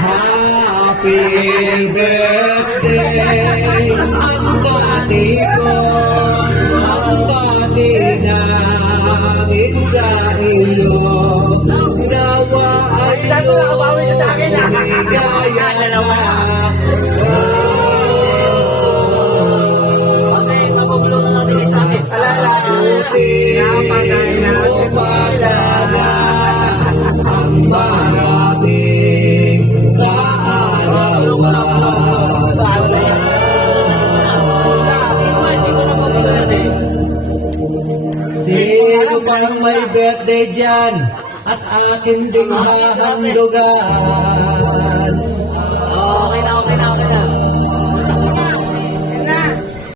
Happy birthday, ang bati ko, ang bati namin sa iyo. Nawa ay ligaya na. Buti mo pasama ang maraming sino bang may birthday dyan at akin ding hahandugan?